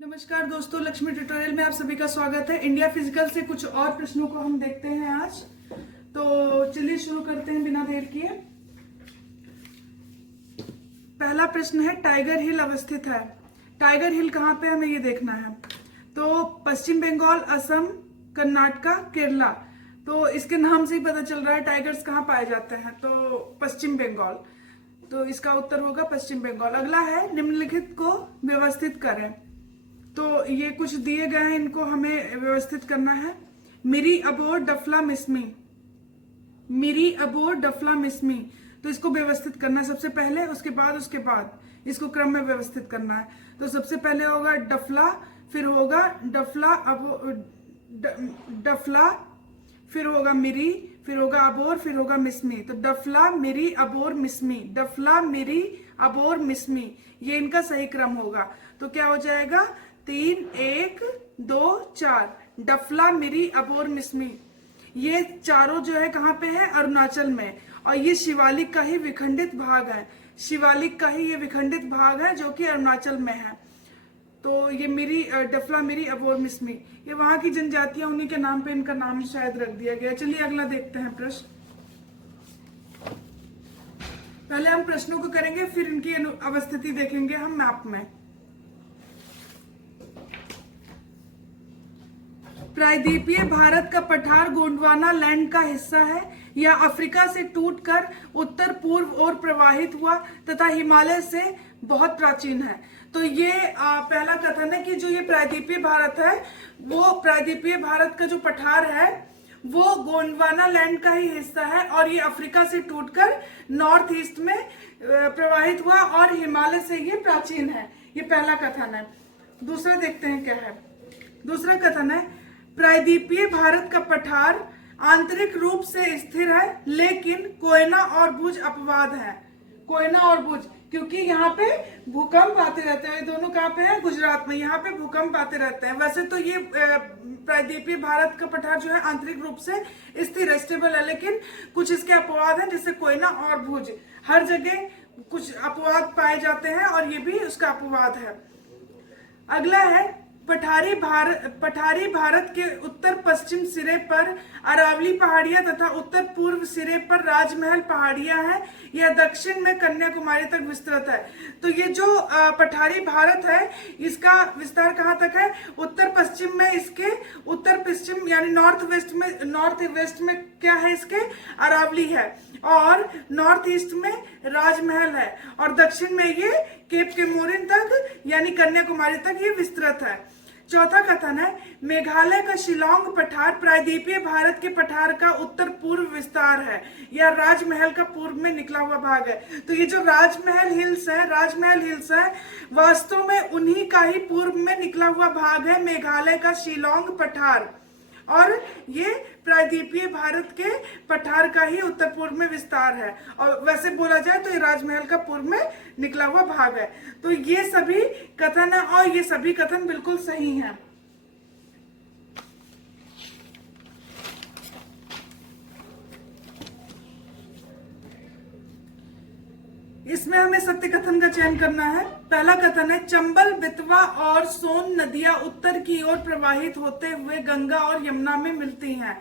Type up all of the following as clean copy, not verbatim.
नमस्कार दोस्तों, लक्ष्मी ट्यूटोरियल में आप सभी का स्वागत है। इंडिया फिजिकल से कुछ और प्रश्नों को हम देखते हैं आज। तो चलिए शुरू करते हैं बिना देर किए। पहला प्रश्न है, टाइगर हिल अवस्थित है। टाइगर हिल कहाँ पे है, हमें ये देखना है। तो पश्चिम बंगाल, असम, कर्नाटका, केरला। तो इसके नाम से ही पता चल रहा है टाइगर्स कहाँ पाए जाते हैं। तो पश्चिम बंगाल, तो इसका उत्तर होगा पश्चिम बंगाल। अगला है, निम्नलिखित को व्यवस्थित करें। तो ये कुछ दिए गए हैं, इनको हमें व्यवस्थित करना है। मिरी अबोर डफला मिस्मी, मिरी अबोर डफला मिस्मी। तो इसको व्यवस्थित करना है सबसे पहले, उसके बाद इसको क्रम में व्यवस्थित करना है। तो सबसे पहले होगा डफला, फिर होगा डफला अबो डफला, फिर होगा मिरी, फिर होगा अबोर, फिर होगा मिस्मी। तो डफला मिरी अबोर मिस्मी, डफला मिरी अबोर मिस्मी, ये इनका सही क्रम होगा। तो क्या हो जाएगा, 3 1 2 4, डफला मिरी अबोर मिस्मी। ये चारों जो है कहाँ पे है, अरुणाचल में। और ये शिवालिक का ही विखंडित भाग है, शिवालिक का ही ये विखंडित भाग है जो कि अरुणाचल में है। तो ये मेरी डफला मिरी अबोर मिस्मी, ये वहां की जनजातियां, उन्हीं के नाम पे इनका नाम शायद रख दिया गया। चलिए अगला देखते हैं प्रश्न। पहले हम प्रश्नों को करेंगे, फिर इनकी अवस्थिति देखेंगे हम मैप में। प्रायद्वीपीय भारत का पठार गोंडवाना लैंड का हिस्सा है। यह अफ्रीका से टूटकर उत्तर पूर्व ओर प्रवाहित हुआ तथा हिमालय से बहुत प्राचीन है। तो ये पहला कथन है कि जो ये प्रायद्वीपीय भारत है, वो प्रायद्वीपीय भारत का जो पठार है वो गोंडवाना लैंड का ही हिस्सा है, और ये अफ्रीका से टूटकर नॉर्थ ईस्ट में प्रवाहित हुआ और हिमालय से ये प्राचीन है। ये पहला कथन है। दूसरा देखते हैं क्या है। दूसरा कथन है, प्रायद्वीपीय भारत का पठार आंतरिक रूप से स्थिर है, लेकिन कोयना और भुज अपवाद है। कोयना और भुज, क्योंकि यहाँ पे भूकंप आते रहते हैं। दोनों कहाँ पे है, गुजरात में। यहाँ पे भूकंप आते रहते हैं। वैसे तो ये प्रायद्वीपीय भारत का पठार जो है आंतरिक रूप से स्थिर है, स्टेबल है, लेकिन कुछ इसके अपवाद हैं, जैसे कोयना और भुज। हर जगह कुछ अपवाद पाए जाते हैं और ये भी उसका अपवाद है। अगला है, पठारी भारत के उत्तर पश्चिम सिरे पर अरावली पहाड़ियां तथा उत्तर पूर्व सिरे पर राजमहल पहाड़ियां हैं। यह दक्षिण में कन्याकुमारी तक विस्तृत है। तो ये जो पठारी भारत है, इसका विस्तार कहाँ तक है, उत्तर पश्चिम में इसके, उत्तर पश्चिम यानी नॉर्थ वेस्ट में क्या है, इसके अरावली है, और नॉर्थ ईस्ट में राजमहल है, और दक्षिण में ये केप केमोरिन तक यानी कन्याकुमारी तक ये विस्तृत है। चौथा कथन है, मेघालय का शिलोंग पठार प्रायद्वीपीय भारत के पठार का उत्तर पूर्व विस्तार है। यह राजमहल का पूर्व में निकला हुआ भाग है। तो ये जो राजमहल हिल्स है वास्तव में उन्हीं का ही पूर्व में निकला हुआ भाग है, मेघालय का शिलोंग पठार, और ये प्रायद्वीपीय भारत के पठार का ही उत्तर पूर्व में विस्तार है। और वैसे बोला जाए तो ये राजमहल का पूर्व में निकला हुआ भाग है। तो ये सभी कथन है, और ये सभी कथन बिल्कुल सही हैं। इसमें हमें सत्य कथन का चयन करना है। पहला कथन है, चंबल, बेतवा और सोन नदियां उत्तर की ओर प्रवाहित होते हुए गंगा और यमुना में मिलती हैं।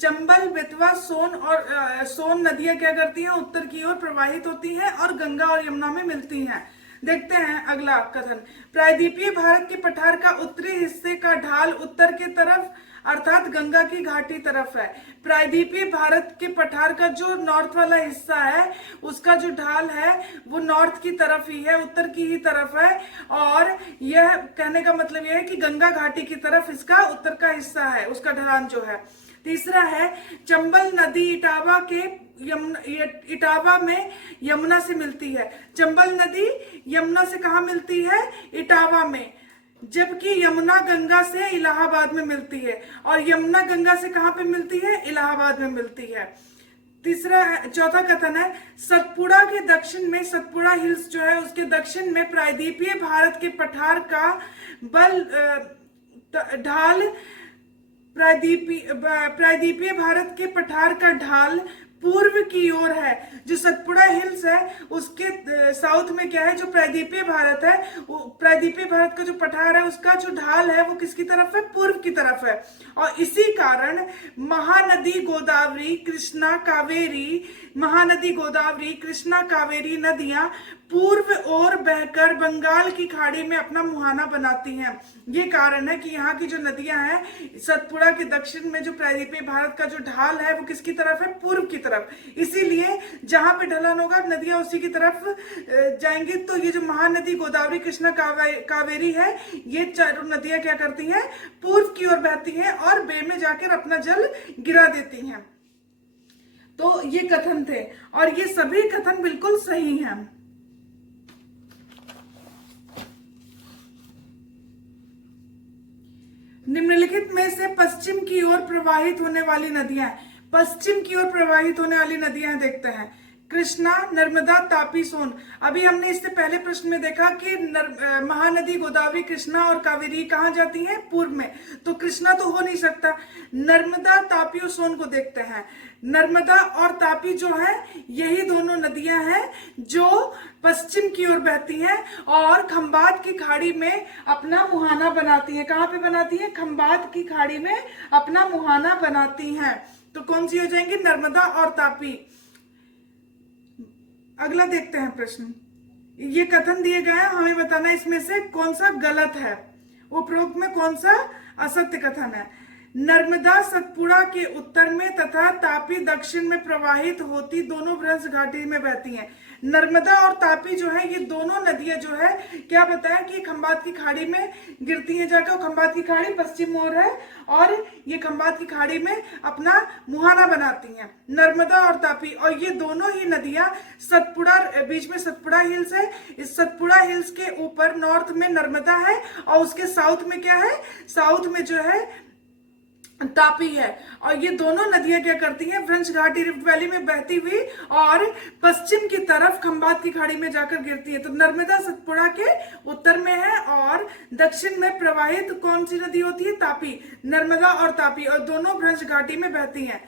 चंबल, बेतवा, सोन नदियां क्या करती हैं, उत्तर की ओर प्रवाहित होती हैं और गंगा और यमुना में मिलती हैं। देखते हैं अगला कथन, प्रायद्वीपीय भारत के पठार का उत्तरी हिस्से का ढाल उत्तर के तरफ अर्थात गंगा की घाटी तरफ है। प्रायद्वीपीय भारत के पठार का जो नॉर्थ वाला हिस्सा है, उसका जो ढाल है वो नॉर्थ की तरफ ही है, उत्तर की ही तरफ है, और यह कहने का मतलब यह है कि गंगा घाटी की तरफ इसका उत्तर का हिस्सा है, उसका ढलान जो है। तीसरा है, चंबल नदी इटावा में यमुना से मिलती है। चंबल नदी यमुना से कहाँ मिलती है, इटावा में, जबकि यमुना गंगा से इलाहाबाद में मिलती है, और यमुना गंगा से कहाँ पे मिलती है, इलाहाबाद में मिलती है। चौथा कथन है, सतपुड़ा के दक्षिण में, सतपुड़ा हिल्स जो है उसके दक्षिण में प्रायद्वीपीय भारत के पठार का ढाल प्रायद्वीपीय भारत के पठार का ढाल पूर्व की ओर है। जो सतपुड़ा हिल्स है उसके साउथ में क्या है, जो प्रायद्वीपीय भारत है, प्रायद्वीपीय भारत का जो पठार है उसका जो ढाल है वो किसकी तरफ है, पूर्व की तरफ है। और इसी कारण महानदी गोदावरी, कृष्णा, कावेरी, महानदी गोदावरी, कृष्णा, कावेरी नदियां पूर्व ओर बहकर बंगाल की खाड़ी में अपना मुहाना बनाती हैं। ये कारण है कि यहाँ की जो नदियां हैं सतपुड़ा के दक्षिण में जो प्रायद्वीपीय भारत का जो ढाल है वो किसकी तरफ है, पूर्व की तरफ। इसीलिए जहां पे ढलान होगा नदियां उसी की तरफ जाएंगी। तो ये जो महानदी गोदावरी, कृष्णा, कावेरी है, ये चारों नदियां क्या करती हैं, पूर्व की ओर बहती हैं और बे में जाकर अपना जल गिरा देती हैं। तो ये कथन थे और ये सभी कथन बिल्कुल सही हैं। निम्नलिखित में से पश्चिम की ओर प्रवाहित होने वाली नदियां, पश्चिम की ओर प्रवाहित होने वाली नदियां देखते हैं। कृष्णा, नर्मदा, तापी, सोन। अभी हमने इससे पहले प्रश्न में देखा कि महानदी गोदावरी, कृष्णा और कावेरी कहाँ जाती हैं, पूर्व में। तो कृष्णा तो हो नहीं सकता। नर्मदा, तापी और सोन को देखते हैं। नर्मदा और तापी जो है यही दोनों नदियां हैं जो पश्चिम की ओर बहती हैं और खंबात की खाड़ी में अपना मुहाना बनाती हैं। कहाँ पे बनाती हैं, खंबात की खाड़ी में अपना मुहाना बनाती हैं। तो कौन सी हो जाएंगी, नर्मदा और तापी। अगला देखते हैं प्रश्न। ये कथन दिए गए हैं, हमें बताना इसमें से कौन सा गलत है, उपरोक्त में कौन सा असत्य कथन है। नर्मदा सतपुड़ा के उत्तर में तथा तापी दक्षिण में प्रवाहित होती दोनों भ्रंश घाटी में बहती हैं। नर्मदा और तापी जो है ये दोनों नदियां जो है क्या बताया कि खंबात की खाड़ी में गिरती हैं जाकर। खंबात की खाड़ी पश्चिम ओर है और ये खंबात की खाड़ी में अपना मुहाना बनाती हैं, नर्मदा और तापी। और ये दोनों ही नदियां सतपुड़ा, बीच में सतपुड़ा हिल्स है, इस सतपुड़ा हिल्स के ऊपर नॉर्थ में नर्मदा है और उसके साउथ में क्या है, साउथ में जो है तापी है। और ये दोनों नदियां क्या करती हैं, भ्रंश घाटी रिफ्ट वैली में बहती हुई और पश्चिम की तरफ खंबात की खाड़ी में जाकर गिरती है। तो नर्मदा सतपुड़ा के उत्तर में है और दक्षिण में प्रवाहित कौन सी नदी होती है, तापी। नर्मदा और तापी और दोनों भ्रंश घाटी में बहती हैं।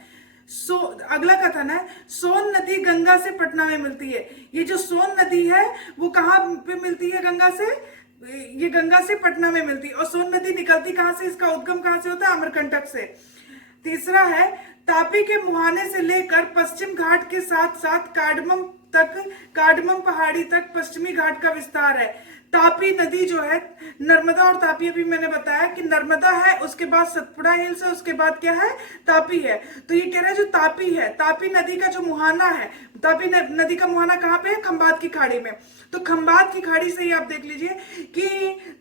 अगला कथन है, सोन नदी गंगा से पटना में मिलती है। ये जो सोन नदी है वो कहाँ पे मिलती है, गंगा से, ये गंगा से पटना में मिलती है। और सोन नदी निकलती कहां से, इसका उद्गम कहां से होता है, अमरकंटक से। तीसरा है, तापी के मुहाने से लेकर पश्चिम घाट के साथ साथ कार्डमम पहाड़ी तक पश्चिमी घाट का विस्तार है। तापी नदी जो है, नर्मदा और तापी, अभी मैंने बताया कि नर्मदा है, उसके बाद सतपुड़ा हिल्स है, उसके बाद क्या है, तापी है। तो ये कह रहे हैं जो तापी है, तापी नदी का जो मुहाना है, तापी नदी का मुहाना कहाँ पे है, खंबात की खाड़ी में। तो खंबात की खाड़ी से ही आप देख लीजिए कि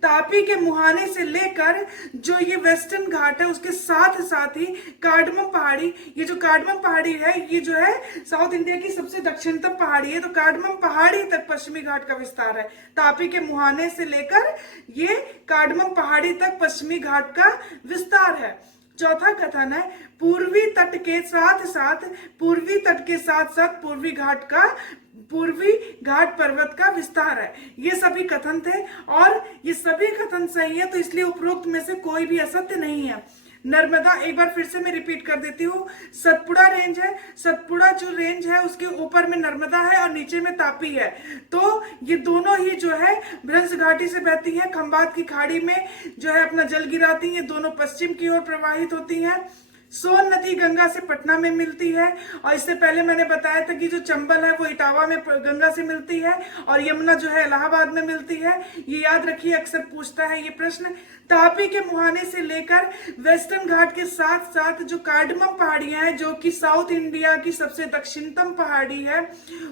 तापी के मुहाने से लेकर जो ये वेस्टर्न घाट है उसके साथ साथ ही कार्डमम पहाड़ी, ये जो कार्डमम पहाड़ी है ये जो है साउथ इंडिया की सबसे दक्षिणतम पहाड़ी है। तो कार्डमम पहाड़ी तक पश्चिमी घाट का विस्तार है, तापी के मुहाने से लेकर ये कार्डमम पहाड़ी तक पश्चिमी घाट का विस्तार है। चौथा कथन है, पूर्वी तट के साथ साथ पूर्वी घाट पर्वत का विस्तार है। ये सभी कथन थे और ये सभी कथन सही है, तो इसलिए उपरोक्त में से कोई भी असत्य नहीं है। नर्मदा, एक बार फिर से मैं रिपीट कर देती हूँ, सतपुड़ा रेंज है, सतपुड़ा जो रेंज है उसके ऊपर में नर्मदा है और नीचे में तापी है। तो ये दोनों ही जो है भ्रंश घाटी से बहती हैं, खंबात की खाड़ी में जो है अपना जल गिराती हैं, दोनों पश्चिम की ओर प्रवाहित होती हैं। सोन नदी गंगा से पटना में मिलती है और इससे पहले मैंने बताया था कि जो चंबल है वो इटावा में गंगा से मिलती है और यमुना जो है इलाहाबाद में मिलती है। ये याद रखिए, अक्सर पूछता है ये प्रश्न। तापी के मुहाने से लेकर वेस्टर्न घाट के साथ साथ जो कार्डमम पहाड़ियां हैं जो कि साउथ इंडिया की सबसे दक्षिणतम पहाड़ी है,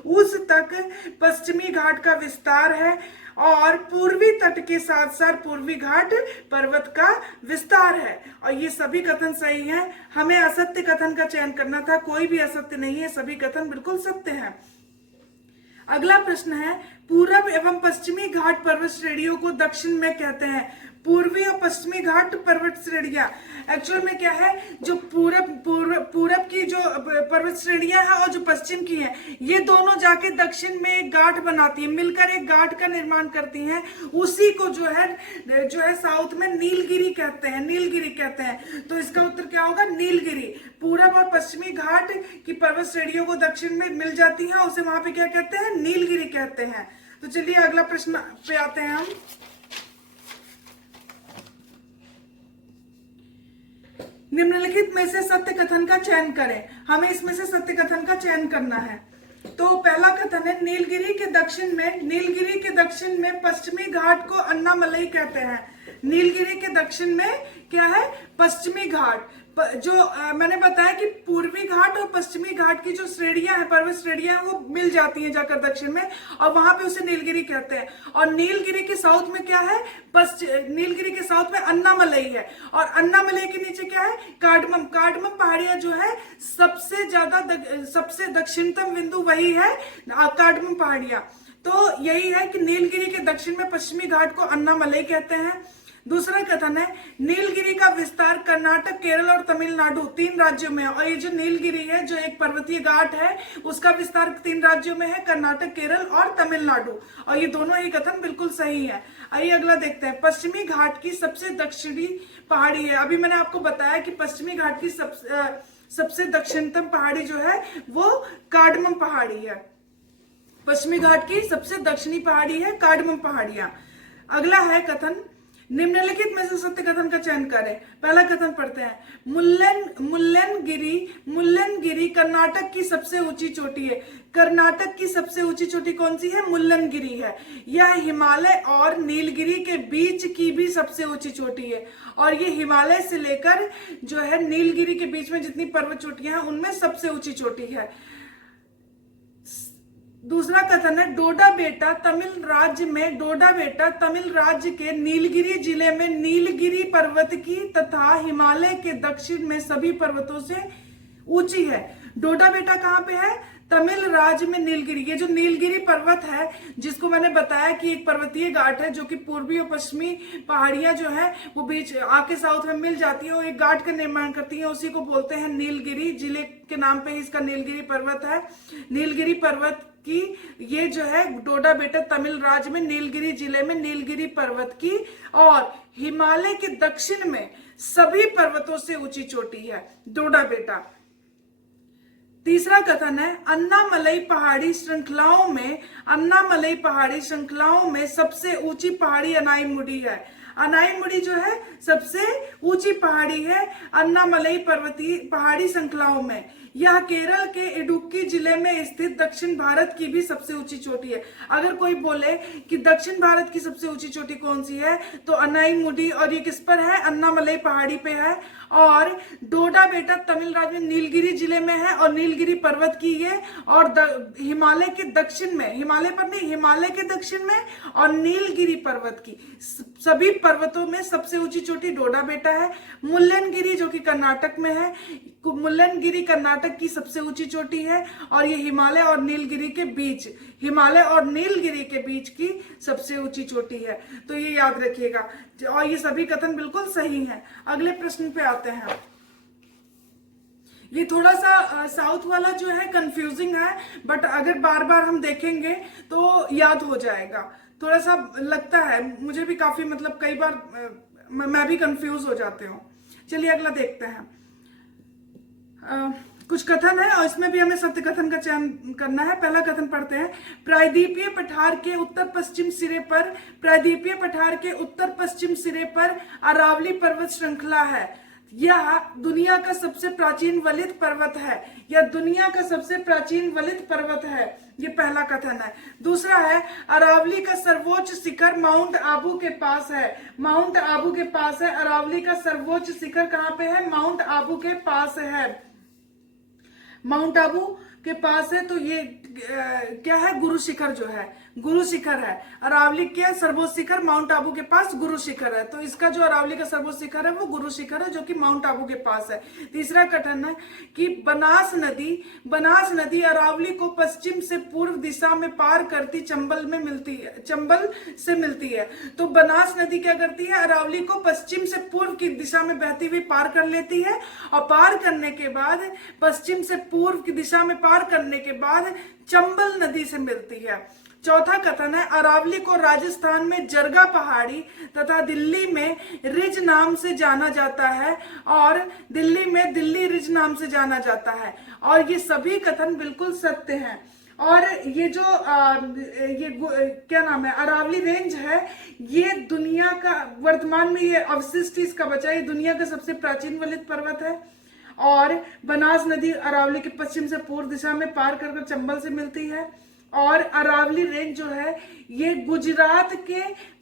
उस तक पश्चिमी घाट का विस्तार है और पूर्वी तट के साथ साथ पूर्वी घाट पर्वत का विस्तार है। और ये सभी कथन सही हैं। हमें असत्य कथन का चयन करना था, कोई भी असत्य नहीं है, सभी कथन बिल्कुल सत्य हैं। अगला प्रश्न है, पूरब एवं पश्चिमी घाट पर्वत श्रेणियों को दक्षिण में कहते हैं। पूर्वी और पश्चिमी घाट पर्वत श्रेणियां एक्चुअल में क्या है, जो पूरब की जो पर्वत श्रेणियां हैं और जो पश्चिम की हैं, ये दोनों जाके दक्षिण में एक गांठ बनाती है, मिलकर एक गांठ का निर्माण करती हैं। उसी को जो है साउथ में नीलगिरी कहते हैं, नीलगिरी कहते हैं। तो इसका उत्तर क्या होगा, नीलगिरी। पूरब और पश्चिमी घाट की पर्वत श्रेणियों को दक्षिण में मिल जाती है, उसे वहां पे क्या कहते हैं, नीलगिरी कहते हैं। तो चलिए अगला प्रश्न पे आते हैं हम। निम्नलिखित में से सत्य कथन का चयन करें। हमें इसमें से सत्य कथन का चयन करना है। तो पहला कथन है, नीलगिरी के दक्षिण में पश्चिमी घाट को अन्नामलई कहते हैं। नीलगिरी के दक्षिण में क्या है, पश्चिमी घाट। जो मैंने बताया कि पूर्वी घाट और पश्चिमी घाट की जो श्रेणियां हैं, पर्वत श्रेणियां हैं, वो मिल जाती हैं जाकर दक्षिण में, और वहां पे उसे नीलगिरी कहते हैं। और नीलगिरी के साउथ में क्या है, नीलगिरी के साउथ में अन्नामलई है, और अन्नामलई के नीचे क्या है, कार्डमम। कार्डमम पहाड़ियां जो है सबसे दक्षिणतम बिंदु वही है, कार्डमम पहाड़ियां। तो यही है कि नीलगिरी के दक्षिण में पश्चिमी घाट को अन्नामलई कहते हैं। दूसरा कथन है, नीलगिरी का विस्तार कर्नाटक, केरल और तमिलनाडु 3 राज्यों में है। और ये जो नीलगिरी है, जो एक पर्वतीय घाट है, उसका विस्तार 3 राज्यों में है, कर्नाटक, केरल और तमिलनाडु। और ये दोनों ही कथन बिल्कुल सही है। आइए अगला देखते हैं। पश्चिमी घाट की सबसे दक्षिणी पहाड़ी है। अभी मैंने आपको बताया कि पश्चिमी घाट की सबसे दक्षिणतम पहाड़ी जो है वो कार्डमम पहाड़ी है। पश्चिमी घाट की सबसे दक्षिणी पहाड़ी है कार्डमम पहाड़ियां। अगला है कथन, निम्नलिखित में से सत्य कथन का चयन करें। पहला कथन पढ़ते हैं, मुल्लनगिरी कर्नाटक की सबसे ऊंची चोटी है। कर्नाटक की सबसे ऊंची चोटी कौन सी है, मुल्लनगिरी है। यह हिमालय और नीलगिरी के बीच की भी सबसे ऊंची चोटी है, और ये हिमालय से लेकर जो है नीलगिरी के बीच में जितनी पर्वत चोटियां हैं उनमें सबसे ऊंची चोटी है। दूसरा कथन है, डोडा बेटा तमिल राज्य के नीलगिरी जिले में नीलगिरी पर्वत की तथा हिमालय के दक्षिण में सभी पर्वतों से ऊंची है। डोडा बेटा कहाँ पे है, तमिल राज्य में नीलगिरी। ये जो नीलगिरी पर्वत है, जिसको मैंने बताया कि एक पर्वतीय घाट है जो कि पूर्वी और पश्चिमी पहाड़ियां जो है वो बीच आके साउथ में मिल जाती है और एक घाट का निर्माण करती है, उसी को बोलते हैं नीलगिरी। जिले के नाम पे ही इसका नीलगिरी पर्वत है। नीलगिरी पर्वत की ये जो है डोडा बेटा तमिल राज्य में नीलगिरी जिले में नीलगिरी पर्वत की और हिमालय के दक्षिण में सभी पर्वतों से ऊंची चोटी है डोडा बेटा। तीसरा कथन है, अन्नामलई पहाड़ी श्रृंखलाओं में सबसे ऊंची पहाड़ी अनाईमुडी है। अनाईमुडी जो है सबसे ऊंची पहाड़ी है अन्नामलई पर्वतीय पहाड़ी श्रृंखलाओं में। यह केरल के इडुक्की जिले में स्थित दक्षिण भारत की भी सबसे ऊंची चोटी है। अगर कोई बोले कि दक्षिण भारत की सबसे ऊंची चोटी कौन सी है, तो अनाईमुडी, और ये किस पर है, अन्नामलई पहाड़ी पे है। और डोडा बेटा तमिल राज्य में नीलगिरी जिले में है और नीलगिरी पर्वत की ये, और हिमालय के दक्षिण में, हिमालय पर नहीं, हिमालय के दक्षिण में और नीलगिरी पर्वत की सभी पर्वतों में सबसे ऊंची चोटी डोडा बेटा है। मुल्लनगिरी जो कि कर्नाटक में है, मुल्लनगिरी कर्नाटक की सबसे ऊंची चोटी है और ये हिमालय और नीलगिरी के बीच की सबसे ऊंची चोटी है। तो ये याद रखिएगा, और ये सभी कथन बिल्कुल सही हैं। अगले प्रश्न पे आते हैं। ये थोड़ा सा साउथ वाला जो है कंफ्यूजिंग है, बट अगर बार बार हम देखेंगे तो याद हो जाएगा। थोड़ा सा लगता है मुझे भी, काफी मतलब कई बार मैं भी कंफ्यूज हो जाती हूँ। चलिए अगला देखते हैं। कुछ कथन है और इसमें भी हमें सत्य कथन का चयन करना है। पहला कथन पढ़ते हैं, प्रायद्वीपीय पठार के उत्तर पश्चिम सिरे पर अरावली पर्वत श्रृंखला है। यह दुनिया का सबसे प्राचीन वलित पर्वत है। ये पहला कथन है। दूसरा है, अरावली का सर्वोच्च शिखर माउंट आबू के पास है। अरावली का सर्वोच्च शिखर कहाँ पे है, माउंट आबू के पास है। माउंट आबू के पास है, तो ये क्या है, गुरु शिखर जो है, गुरु शिखर है। अरावली के सर्वोच्च शिखर माउंट आबू के पास गुरु शिखर है, तो इसका जो अरावली का सर्वोच्च शिखर है वो गुरु शिखर है, जो कि माउंट आबू के पास है। तीसरा कथन है कि बनास नदी अरावली को पश्चिम से पूर्व दिशा में पार करती चंबल में मिलती है, चंबल से मिलती है। तो बनास नदी क्या करती है, अरावली को पश्चिम से पूर्व की दिशा में बहती हुई पार कर लेती है, और पार करने के बाद, पश्चिम से पूर्व की दिशा में पार करने के बाद चंबल नदी से मिलती है। चौथा कथन है, अरावली को राजस्थान में जरगा पहाड़ी तथा दिल्ली में रिज नाम से जाना जाता है, और दिल्ली में दिल्ली रिज नाम से जाना जाता है। और ये सभी कथन बिल्कुल सत्य हैं। और ये जो क्या नाम है, अरावली रेंज है, ये दुनिया का वर्तमान में ये अवशिष्ट इसका बचा, ये दुनिया का सबसे प्राचीन वलित पर्वत है। और बनास नदी अरावली के पश्चिम से पूर्व दिशा में पार कर चंबल से मिलती है। और अरावली रेंज जो है ये गुजरात के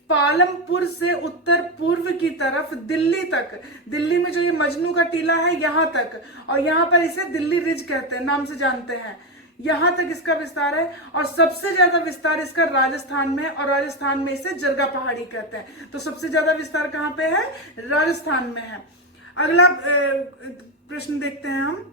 पालमपुर से उत्तर पूर्व की तरफ दिल्ली तक, दिल्ली में जो ये मजनू का टीला है यहाँ तक, और यहाँ पर इसे दिल्ली रिज कहते हैं, नाम से जानते हैं, यहां तक इसका विस्तार है। और सबसे ज्यादा विस्तार इसका राजस्थान में, और राजस्थान में इसे जरगा पहाड़ी कहते हैं। तो सबसे ज्यादा विस्तार कहाँ पे है, राजस्थान में है। अगला प्रश्न देखते हैं हम,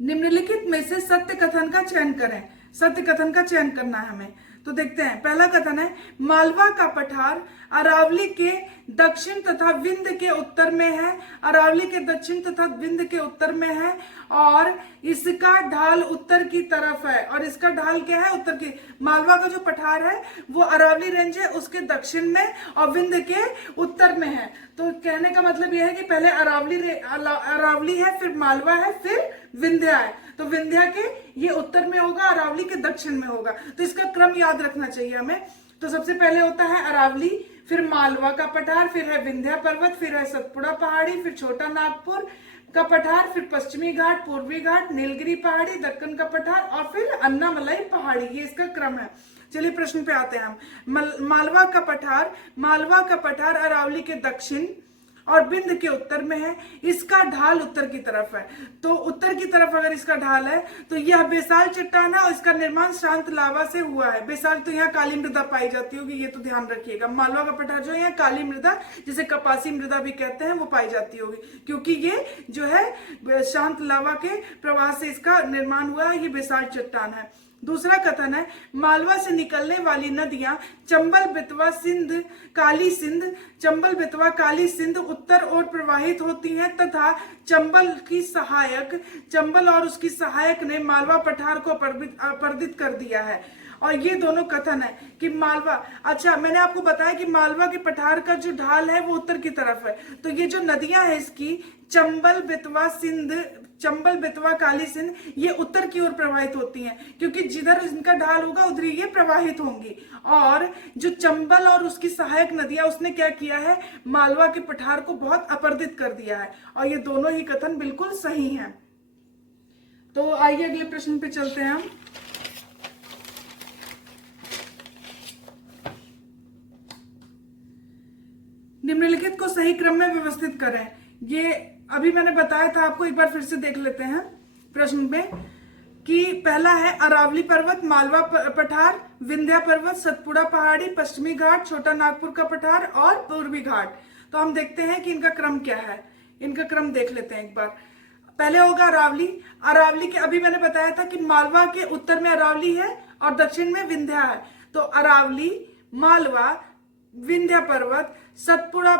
निम्नलिखित में से सत्य कथन का चयन करें। सत्य कथन का चयन करना है हमें, तो देखते हैं। पहला कथन है, मालवा का पठार अरावली के दक्षिण तथा विंध्य के उत्तर में है, अरावली के दक्षिण तथा विंध्य के उत्तर में है, और इसका ढाल उत्तर की तरफ है। और इसका ढाल क्या है, उत्तर की। मालवा का जो पठार है वो अरावली रेंज है, उसके दक्षिण में और विंध्य के उत्तर में है। तो कहने का मतलब यह है कि पहले अरावली है, फिर मालवा है, फिर विंध्या है। तो विंध्या के ये उत्तर में होगा, अरावली के दक्षिण में होगा। तो इसका क्रम याद रखना चाहिए हमें। तो सबसे पहले होता है अरावली, फिर मालवा का पठार, फिर है विंध्या पर्वत, फिर है सतपुड़ा पहाड़ी, फिर छोटा नागपुर का पठार, फिर पश्चिमी घाट, पूर्वी घाट, नीलगिरी पहाड़ी, दक्कन का पठार, और फिर अन्नामलाई पहाड़ी। ये इसका क्रम है। चलिए प्रश्न पे आते हैं हम। मालवा का पठार अरावली के दक्षिण और विंध्य के उत्तर में है, इसका ढाल उत्तर की तरफ है। तो उत्तर की तरफ अगर इसका ढाल है तो यह बेसाल चट्टान है, और इसका निर्माण शांत लावा से हुआ है। बेसाल तो यहाँ काली मृदा पाई जाती होगी, ये तो ध्यान रखिएगा। मालवा का पठार जो है यहाँ काली मृदा, जिसे कपासी मृदा भी कहते हैं, वो पाई जाती होगी, क्योंकि ये जो है शांत लावा के प्रवाह से इसका निर्माण हुआ है, ये बेसाल चट्टान है। दूसरा कथन है, मालवा से निकलने वाली नदियां चंबल बेतवा सिंध काली सिंध, चंबल बेतवा काली सिंध उत्तर ओर प्रवाहित होती हैं, तथा चंबल और उसकी सहायक ने मालवा पठार को अपर्दित कर दिया है। और ये दोनों कथन है कि मालवा, अच्छा मैंने आपको बताया कि मालवा के पठार का जो ढाल है वो उत्तर की तरफ है। तो ये जो नदियां है इसकी चंबल बेतवा काली सिंध, ये उत्तर की ओर प्रवाहित होती हैं, क्योंकि जिधर इनका ढाल होगा उधर ये प्रवाहित होंगी। और जो चंबल और उसकी सहायक नदियां, उसने क्या किया है, मालवा के पठार को बहुत अपर्दित कर दिया है। और ये दोनों ही कथन बिल्कुल सही हैं। तो आइए अगले प्रश्न पे चलते हैं हम। निम्नलिखित को सही क्रम में व्यवस्थित करें। ये अभी मैंने बताया था आपको, एक बार फिर से देख लेते हैं प्रश्न में कि पहला है अरावली पर्वत, मालवा पठार, विंध्या पर्वत, सतपुड़ा पहाड़ी, पश्चिमी घाट, छोटा नागपुर का पठार और पूर्वी घाट। तो हम देखते हैं कि इनका क्रम क्या है, इनका क्रम देख लेते हैं एक बार। पहले होगा अरावली के अभी मैंने बताया था कि मालवा के उत्तर में अरावली है और दक्षिण में विंध्या है। तो अरावली, मालवा, विंध्या पर्वत, सतपुड़ा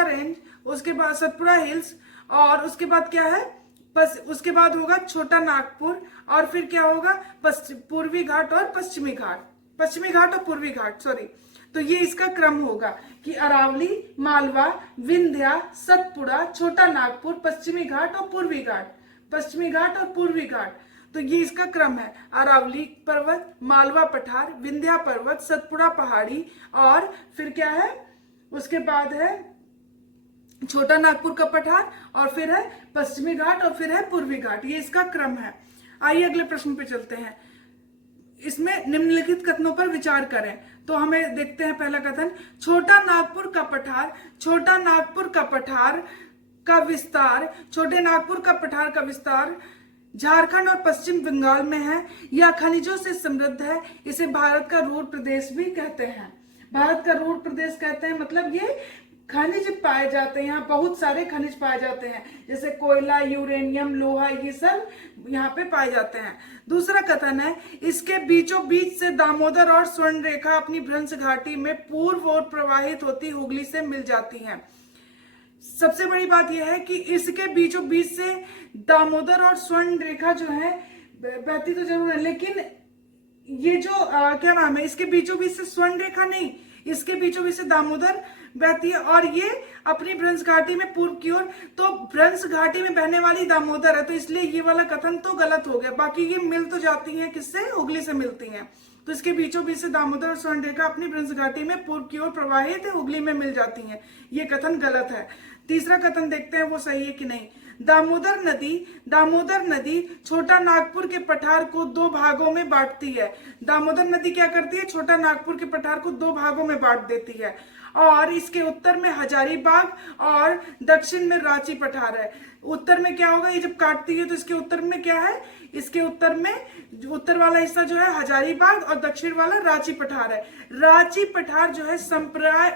रेंज, उसके बाद सतपुड़ा हिल्स, और उसके बाद क्या है, बस उसके बाद होगा छोटा नागपुर, और फिर क्या होगा पूर्वी घाट और पश्चिमी घाट और पूर्वी घाट, सॉरी। तो ये इसका क्रम होगा कि अरावली, मालवा, विंध्या, सतपुड़ा, छोटा नागपुर, पश्चिमी घाट और पूर्वी घाट। तो ये इसका क्रम है, अरावली पर्वत, मालवा पठार, विंध्या पर्वत, सतपुड़ा पहाड़ी, और फिर क्या है, उसके बाद है छोटा नागपुर का पठार, और फिर है पश्चिमी घाट, और फिर है पूर्वी घाट। ये इसका क्रम है। आइए अगले प्रश्न पे चलते हैं। इसमें निम्नलिखित कथनों पर विचार करें। तो हमें देखते हैं पहला कथन, छोटा नागपुर का पठार का विस्तार, छोटे नागपुर का पठार का विस्तार झारखंड और पश्चिम बंगाल में है। यह खनिजों से समृद्ध है। इसे भारत का रूर प्रदेश भी कहते हैं। भारत का रूर प्रदेश कहते हैं मतलब ये खनिज पाए जाते हैं, यहाँ बहुत सारे खनिज पाए जाते हैं, जैसे कोयला, यूरेनियम, लोहा, ये सब यहाँ पे पाए जाते हैं। दूसरा कथन है, इसके बीचों बीच से दामोदर और स्वर्ण रेखा अपनी भ्रंश घाटी में पूर्व और प्रवाहित होती हुगली से मिल जाती हैं। सबसे बड़ी बात यह है कि इसके बीचों बीच से दामोदर और स्वर्ण रेखा जो है बहती तो जरूर है, लेकिन ये जो क्या नाम है, इसके बीचों बीच से स्वर्ण रेखा नहीं, इसके बीचों बीच से दामोदर बहती है और ये अपनी भ्रंश घाटी में पूर्व की ओर, तो भ्रंश घाटी में बहने वाली दामोदर है, तो इसलिए ये वाला कथन तो गलत हो गया। बाकी ये मिल तो जाती हैं, किससे? हुगली से मिलती हैं। तो इसके बीचों बीच से दामोदर और स्वर्ण रेखा अपनी भ्रंश घाटी में पूर्व की ओर प्रवाहित हुगली में मिल जाती हैं, ये कथन गलत है। तीसरा कथन देखते हैं वो सही है कि नहीं। दामोदर नदी छोटा नागपुर के पठार को दो भागों में बांटती है। दामोदर नदी क्या करती है? छोटा नागपुर के पठार को दो भागों में बांट देती है और इसके उत्तर में हजारीबाग और दक्षिण में रांची पठार है। उत्तर में क्या होगा, ये जब काटती है तो इसके उत्तर में क्या है, इसके उत्तर में उत्तर वाला हिस्सा जो है हजारीबाग और दक्षिण वाला रांची पठार है। रांची पठार जो है संप्राय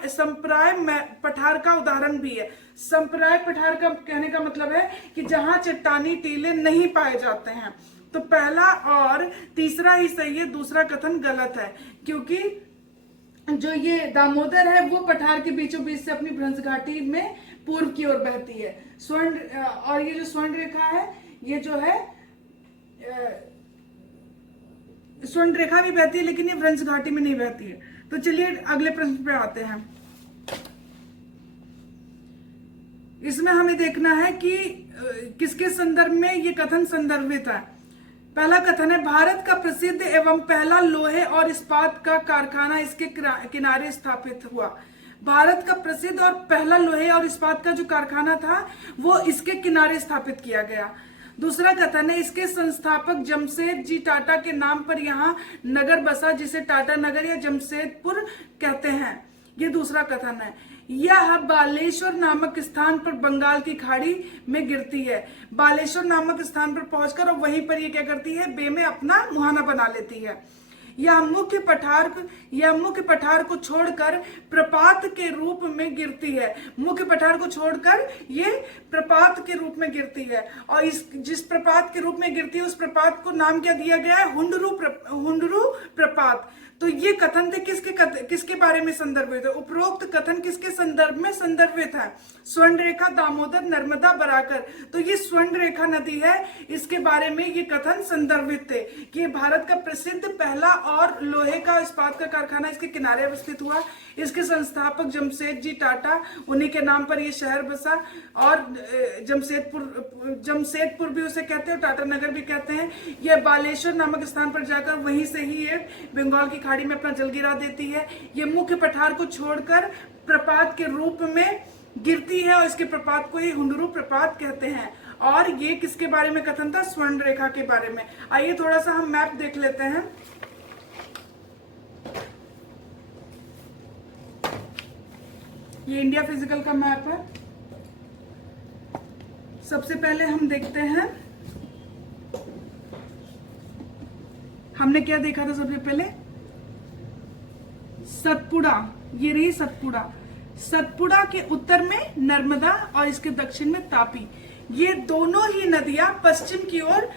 पठार का उदाहरण भी है। संप्राय पठार का कहने का मतलब है कि जहां चट्टानी टीले नहीं पाए जाते हैं। तो पहला और तीसरा ही सही है, दूसरा कथन गलत है, क्योंकि जो ये दामोदर है वो पठार के बीचों बीच से अपनी भ्रंश घाटी में पूर्व की ओर बहती है। स्वर्ण और ये जो स्वर्ण रेखा है, ये जो है स्वर्ण रेखा भी बहती है, लेकिन ये भ्रंश घाटी में नहीं बहती है। तो चलिए अगले प्रश्न पे आते हैं। इसमें हमें देखना है कि किसके संदर्भ में ये कथन संदर्भित है। पहला कथन है, भारत का प्रसिद्ध एवं पहला लोहे और इस्पात का कारखाना इसके किनारे स्थापित हुआ। भारत का प्रसिद्ध और पहला लोहे और इस्पात का जो कारखाना था वो इसके किनारे स्थापित किया गया। दूसरा कथन है, इसके संस्थापक जमशेद जी टाटा के नाम पर यहाँ नगर बसा, जिसे टाटा नगर या जमशेदपुर कहते हैं। ये दूसरा कथन है। यह बालेश्वर नामक स्थान पर बंगाल की खाड़ी में गिरती है। बालेश्वर नामक स्थान पर पहुंचकर और वहीं पर ये क्या करती है, बे में अपना मुहाना बना लेती है। यह मुख्य पठार को छोड़कर प्रपात के रूप में गिरती है। मुख्य पठार को छोड़कर ये प्रपात के रूप में गिरती है और इस जिस प्रपात के रूप में गिरती है उस प्रपात को नाम क्या दिया गया है, हुंडरू प्रपात। तो ये कथन थे किसके बारे में संदर्भित है? उपरोक्त कथन किसके संदर्भ में संदर्भित है? स्वर्ण रेखा, दामोदर, नर्मदा, बराकर। तो ये स्वर्ण रेखा नदी है, इसके बारे में ये कथन संदर्भित थे कि भारत का प्रसिद्ध पहला और लोहे का इस्पात का कारखाना इसके किनारे अवस्थित हुआ। इसके संस्थापक जमशेद जी टाटा, उन्हीं के नाम पर ये शहर बसा और जमशेदपुर भी उसे कहते हैं, टाटा नगर भी कहते हैं। यह बालेश्वर नामक स्थान पर जाकर वहीं से ही ये बंगाल की खाड़ी में अपना जल गिरा देती है। ये मुख्य पठार को छोड़कर प्रपात के रूप में गिरती है और इसके प्रपात को ही हुंडरू प्रपात कहते हैं। और ये किसके बारे में कथन था? स्वर्ण रेखा के बारे में। आइए थोड़ा सा हम मैप देख लेते हैं। ये इंडिया फिजिकल का मैप है। सबसे पहले हम देखते हैं, हमने क्या देखा था सबसे पहले? सतपुड़ा। ये रही सतपुड़ा। सतपुड़ा के उत्तर में नर्मदा और इसके दक्षिण में तापी। ये दोनों ही नदियां पश्चिम की ओर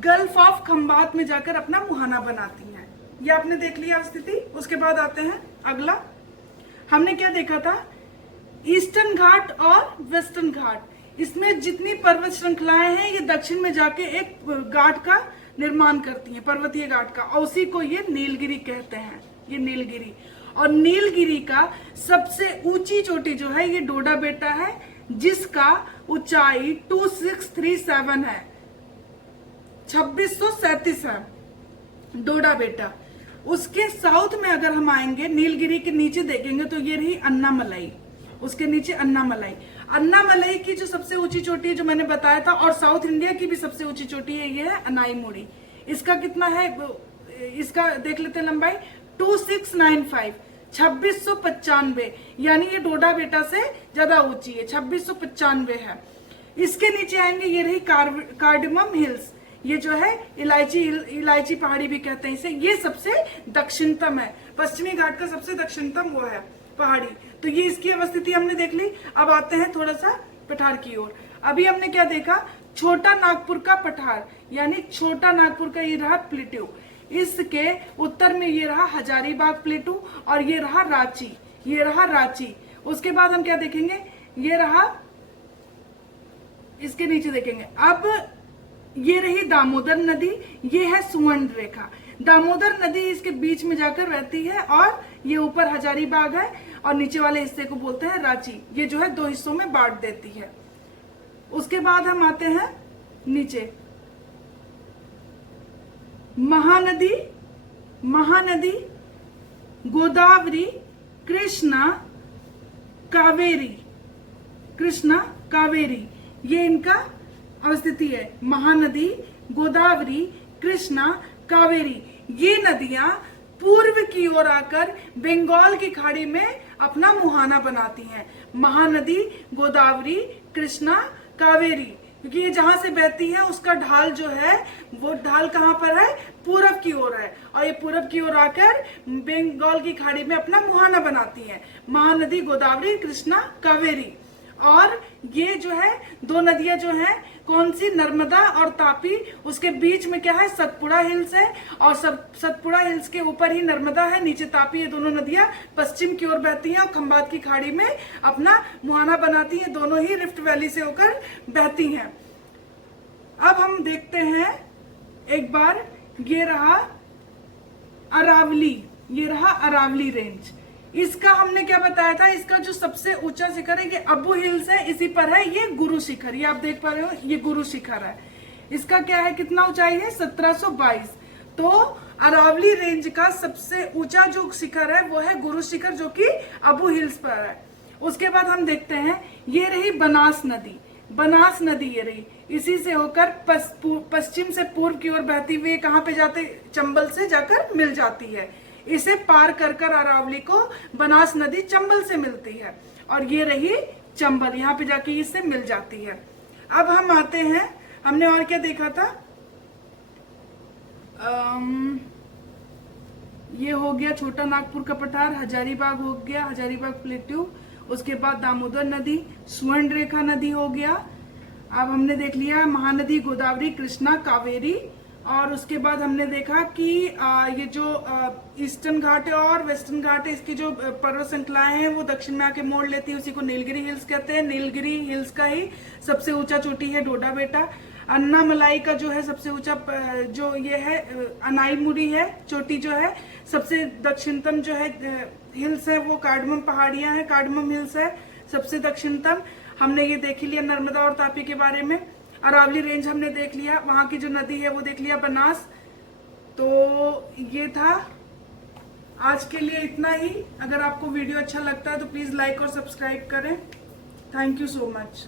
गल्फ ऑफ खंबात में जाकर अपना मुहाना बनाती हैं। ये आपने देख लिया स्थिति। उसके बाद आते हैं अगला। हमने क्या देखा था? ईस्टर्न घाट और वेस्टर्न घाट। इसमें जितनी पर्वत श्रृंखलाएं हैं ये दक्षिण में जाके एक घाट का निर्माण करती हैं, पर्वतीय घाट का, और उसी को ये नीलगिरी कहते हैं। ये नीलगिरी, और नीलगिरी का सबसे ऊंची चोटी जो है ये डोडा बेटा है, जिसका ऊंचाई 2637 है, 2637 है डोडा बेटा। उसके साउथ में अगर हम आएंगे, नीलगिरी के नीचे देखेंगे तो ये रही अन्नामलाई। उसके नीचे अन्नामलाई। अन्नामलाई की जो सबसे ऊंची चोटी है जो मैंने बताया था, और साउथ इंडिया की भी सबसे ऊंची चोटी है, ये है अनाईमुड़ी। इसका कितना है? इसका देख लेते हैं लंबाई, 2695, 2695, यानी ये डोडा बेटा से ज्यादा ऊंची है, 2695 है। इसके नीचे आएंगे, ये रही कार्डमम हिल्स, ये जो है इलायची पहाड़ी भी कहते हैं इसे, ये सबसे दक्षिणतम है, पश्चिमी घाट का सबसे दक्षिणतम वो है पहाड़ी। तो ये इसकी अवस्थिति हमने देख ली। अब आते हैं थोड़ा सा पठार की ओर। अभी हमने क्या देखा, छोटा नागपुर का पठार, यानी छोटा नागपुर का ये रहा प्लेटू, इसके उत्तर में ये रहा हजारीबाग प्लेटू, और ये रहा रांची, ये रहा रांची। उसके बाद हम क्या देखेंगे, ये रहा, इसके नीचे देखेंगे। अब ये रही दामोदर नदी, ये है सुवर्ण रेखा। दामोदर नदी इसके बीच में जाकर रहती है, और ये ऊपर हजारीबाग है और नीचे वाले हिस्से को बोलते हैं रांची। ये जो है 2 हिस्सों में बांट देती है। उसके बाद हम आते हैं नीचे, महानदी, महानदी गोदावरी, कृष्णा, कावेरी, कृष्णा कावेरी, ये इनका अवस्थिति है। महानदी, गोदावरी, कृष्णा, कावेरी, ये नदियां पूर्व की ओर आकर बंगाल की खाड़ी में अपना मुहाना बनाती हैं। महानदी, गोदावरी, कृष्णा, कावेरी, क्योंकि ये जहां से बहती है उसका ढाल जो है वो ढाल कहाँ पर है, पूरब की ओर है, और ये पूरब की ओर आकर बंगाल की खाड़ी में अपना मुहाना बनाती हैं। महानदी, गोदावरी, कृष्णा, कावेरी। और ये जो है 2 नदियां जो हैं, कौन सी, नर्मदा और तापी, उसके बीच में क्या है, सतपुड़ा हिल्स है, और सतपुड़ा हिल्स के ऊपर ही नर्मदा है, नीचे तापी। ये दोनों नदियां पश्चिम की ओर बहती हैं और खंबात की खाड़ी में अपना मुहाना बनाती हैं। दोनों ही रिफ्ट वैली से होकर बहती हैं। अब हम देखते हैं एक बार, ये रहा अरावली, ये रहा अरावली रेंज। इसका हमने क्या बताया था, इसका जो सबसे ऊंचा शिखर है ये अबू हिल्स है, इसी पर है ये गुरु शिखर, ये आप देख पा रहे हो, ये गुरु शिखर है। इसका क्या है, कितना ऊंचाई है, 1722। तो अरावली रेंज का सबसे ऊंचा जो शिखर है वो है गुरु शिखर, जो कि अबू हिल्स पर है। उसके बाद हम देखते हैं, ये रही बनास नदी, बनास नदी ये रही, इसी से होकर पश्चिम से पूर्व की ओर बहती हुई कहाँ पे जाते, चंबल से जाकर मिल जाती है। इसे पार कर कर अरावली को बनास नदी चंबल से मिलती है, और ये रही चंबल, यहाँ पे जाके इससे मिल जाती है। अब हम आते हैं, हमने और क्या देखा था, ये हो गया छोटा नागपुर का पठार, हजारीबाग हो गया, हजारीबाग प्लेट्यू। उसके बाद दामोदर नदी, स्वर्ण रेखा नदी हो गया। अब हमने देख लिया महानदी, गोदावरी, कृष्णा, कावेरी। और उसके बाद हमने देखा कि ये जो ईस्टर्न घाट है और वेस्टर्न घाट है, इसकी जो पर्वत श्रृंखलाएं हैं वो दक्षिण में आके मोड़ लेती है, उसी को नीलगिरी हिल्स कहते हैं। नीलगिरी हिल्स का ही सबसे ऊंचा चोटी है डोडा बेटा। अन्नामलाई का जो है सबसे ऊंचा जो ये है अनाईमुरी है, चोटी जो है सबसे दक्षिणतम जो है हिल्स है वो कार्डमम पहाड़ियां हैं, कार्डमम हिल्स है सबसे दक्षिणतम। हमने ये देख लिया नर्मदा और तापी के बारे में। अरावली रेंज हमने देख लिया, वहां की जो नदी है वो देख लिया, बनास। तो ये था आज के लिए इतना ही। अगर आपको वीडियो अच्छा लगता है तो प्लीज लाइक और सब्सक्राइब करें। Thank you so much.